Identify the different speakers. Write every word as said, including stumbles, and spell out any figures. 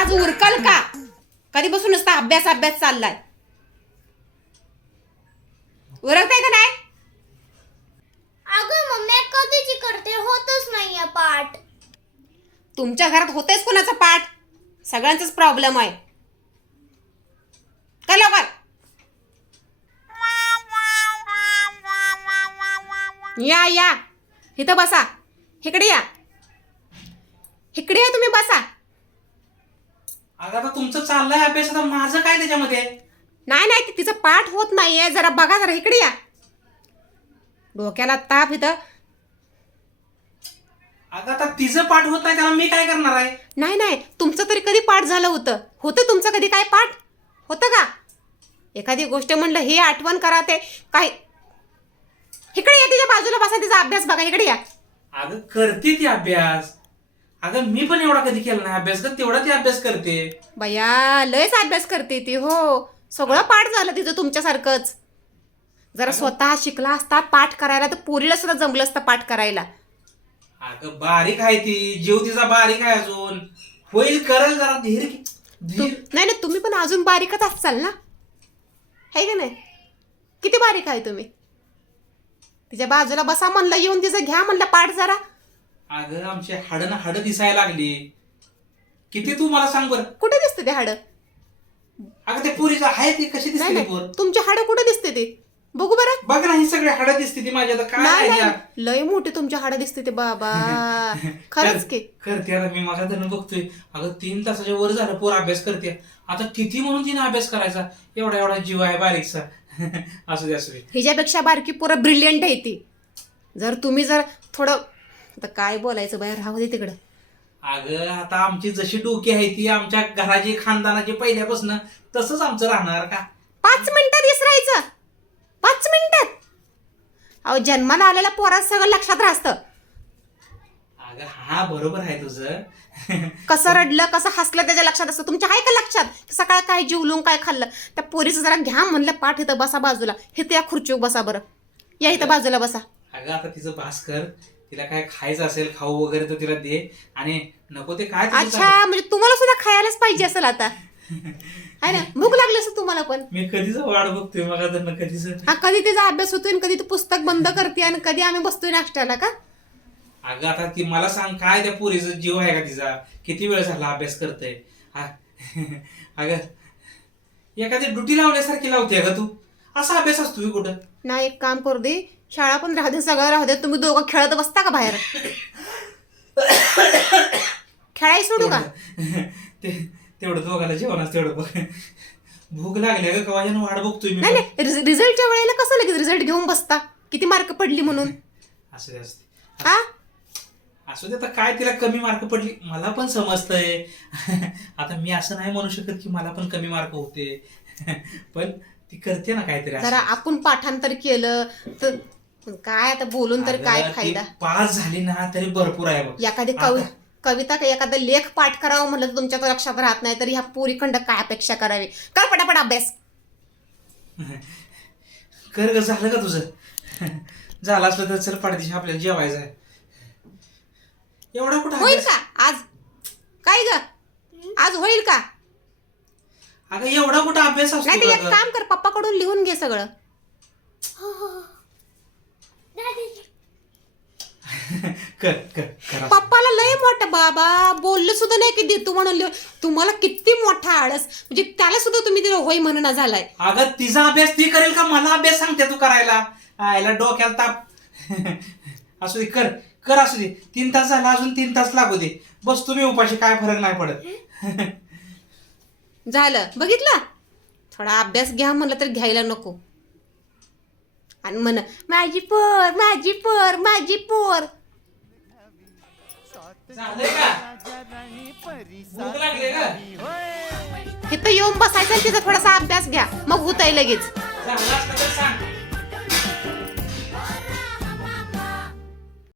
Speaker 1: आज उरकल का? कधी बसून नुसता अभ्यास अभ्यास चाललाय. उरकताय का नाही?
Speaker 2: अगं मम्मी कधीची करते, होतच नाहीये पाठ.
Speaker 1: तुमच्या घरात होतेच कोणाचा पाठ? सगळ्यांचाच प्रॉब्लेम आहे. काय लवकर या या इथं बसा. इकडे या, इकडे या, तुम्ही बसा.
Speaker 3: अगं आता तुमचं चाललंय अभ्यास, आता माझं काय त्याच्यामध्ये?
Speaker 1: नाही नाही ते तिचं पाठ होत नाहीये. जरा बघा, जरा इकडे या. डोक्याला ताप इथं.
Speaker 3: अगं आता तिचं पाठ होत नाही, त्याला मी काय करणार आहे?
Speaker 1: नाही नाही तुमचं तरी कधी पाठ झालं होतं? होतं तुमचं कधी काय पाठ होतं का? एखादी गोष्ट म्हणलं हे आठवण करा ते काय. इकडे या, तिच्या बाजूला बसा, तिचा अभ्यास बघा. इकडे या.
Speaker 3: अगं करते ती अभ्यास. अगं मी पण एवढा कधी केला नाही अभ्यास, का तेवढा ती अभ्यास करते.
Speaker 1: बया लयच अभ्यास करते ती. हो सगळं पाठ झालं तिचं तुमच्यासारखंच. जरा स्वतः शिकला असता पाठ करायला तर पोरीला सुद्धा जमलं असतं पाठ करायला.
Speaker 3: अगं बारीक आहे ती, जीव तिचा बारीक आहे अजून. होईल, करल, जरा धीर
Speaker 1: तु-
Speaker 3: धीर.
Speaker 1: नाही ना तुम्ही पण अजून बारीकच असाल ना, है का नाही? किती बारीक आहे तुम्ही. तिच्या बाजूला बसा म्हणलं, येऊन तिचं घ्या म्हणलं पाठ जरा.
Speaker 3: अगं आमची हाडं ना हाडं दिसायला लागली. किती तू मला सांग बरं.
Speaker 1: कुठे दिसते ते हाडं?
Speaker 3: अगं ते पुरीचं आहे ती कशी
Speaker 1: नाही
Speaker 3: दिसते ती
Speaker 1: नाही
Speaker 3: पोर?
Speaker 1: तुमची हाडं कुठे दिसते ते बघू बरं.
Speaker 3: बघ ना, ही सगळी हाडं दिसते ती माझ्या. आता काय
Speaker 1: नाही
Speaker 3: आहे या?
Speaker 1: नाही लय मोठी तुमची हाडं दिसते ते बाबा. खरंच की.
Speaker 3: करते आता मी माझा धरण बघतोय. अगं तीन तासाच्या वर झालं पोर अभ्यास करते. आता किती म्हणून तिने अभ्यास करायचा? एवढा एवढा जीव आहे बारीकसा. असू दे असू दे.
Speaker 1: हिच्यापेक्षा बारकी पोरं ब्रिलियंट आहे ती. जर तुम्ही जर थोडं आता काय बोलायचं बाहेर, राहू दे तिकडं.
Speaker 3: अगं आता आमची जशी डोकी आहे ती आमच्या घराची खानदानाची पहिल्यापासून तसंच आमचं राहणार का?
Speaker 1: पाच मिनिटात विसरायचं. पाच मिनिटात. अहो जन्माला आलेल्या पोरात सगळं लक्षात राहतं.
Speaker 3: अगं हा बरोबर आहे तुझं.
Speaker 1: कसं रडलं कसं हसलं त्याच्या लक्षात असतं. तुमच्या आहे का लक्षात सकाळ काय जेवलून काय खाल्लं? त्या पोरीचं जरा घ्या म्हणलं पाठ. इथं बसा बाजूला. इथं या खुर्चीवर बसा बरं. या इथं बाजूला बसा.
Speaker 3: अगं आता तिचं बास कर. तिला काय खायचं असेल खाऊ वगैरे तर तिला दे. आणि नको ते काय तुझं
Speaker 1: अच्छा म्हणजे तुम्हाला सुद्धा खायलाच पाहिजे असेल आता, आहे ना? भूक लागली असेल तुम्हाला पण.
Speaker 3: मी कधीच वाट बघतोय मला तर कधीच.
Speaker 1: हा कधी तिचा अभ्यास होतोय आणि कधी तू पुस्तक बंद करते आणि कधी आम्ही बसतोय नाश्त्याला का?
Speaker 3: अगं आता ती मला सांग, काय त्या पोरीचा जीव आहे का तिचा? किती वेळ झाला अभ्यास करतोय. अगं एखादी ड्युटी लावल्यासारखी लावते का तू? असा अभ्यास असतो कुठं?
Speaker 1: नाही एक काम करू दे, शाळा पण राहू दे, सगळं राहू दे. तुम्ही दोघं खेळत बसता का बाहेर? खेळाय सोडू का?
Speaker 3: ते तेवढं दोघाला जेवणाच तेवढं बघ. भूक लागली का कवाच्यानं वाट बघतोय मी.
Speaker 1: नाही नाही रिझ- रिझल्टच्या वेळेला कसं लगेच रिझल्ट घेऊन बसता किती मार्क पडली म्हणून?
Speaker 3: असू दे असू दे
Speaker 1: हा
Speaker 3: असू दे. आता काय तिला कमी मार्क पडली मला पण समजतंय. आता मी असं नाही म्हणू शकत की मला पण कमी मार्क होते. पण ती करते ना काहीतरी असं.
Speaker 1: जरा आपण पाठांतर केलं तर काय आता बोलून तर काय
Speaker 3: अगं, ती
Speaker 1: फायदा?
Speaker 3: पास झाली ना तरी भरपूर आहे बघ.
Speaker 1: एखादी कवि
Speaker 3: आता-
Speaker 1: कविता का एखादा लेख पाठ करावं म्हणलं तर तुमच्या तर लक्षात राहत नाही, तर ह्या पोरीखंड काय अपेक्षा करावी? कर पटापट अभ्यास.
Speaker 3: कर ग. झालं का तुझं? झालं असलं तर चल पाडदिशी आपल्याला जेवायचं आहे. एवढा कुठं
Speaker 1: होईल
Speaker 3: अभ्यास?
Speaker 1: का आज? काय ग आज होईल का?
Speaker 3: अगं एवढा कुठं अभ्यास असतो
Speaker 1: नाही तर एक
Speaker 3: का ग?
Speaker 1: काम कर, पप्पाकडून लिहून घे सगळं.
Speaker 3: कर कर कर असं.
Speaker 1: पप्पाला लय मोठं बाबा बोललं सुद्धा नाही की देतो म्हणून लिहून. तुम्हाला किती मोठा आळस, म्हणजे त्याला सुद्धा तुम्ही तिला होय म्हणून झालाय.
Speaker 3: अगं तिचा अभ्यास ती करेल का? मला अभ्यास सांगते तू करायला? आयला डोक्याला ताप. असू दे कर कर असू दे. तीन तास झाला, अजून तीन तास लागू दे. बस तुम्ही उपाशी, काय फरक नाही पडत.
Speaker 1: झालं बघितलं? थोडा अभ्यास घ्या म्हणलं तर घ्यायला नको. आणि म्हण माझी पोर माझी पोर माझी पोर.
Speaker 3: झालंय का? भूक लागली का?
Speaker 1: इथं येऊन बसायचं आणि तिचा थोडासा अभ्यास घ्या, मग होतंय लगेच.
Speaker 3: झालं असलं तर सांग.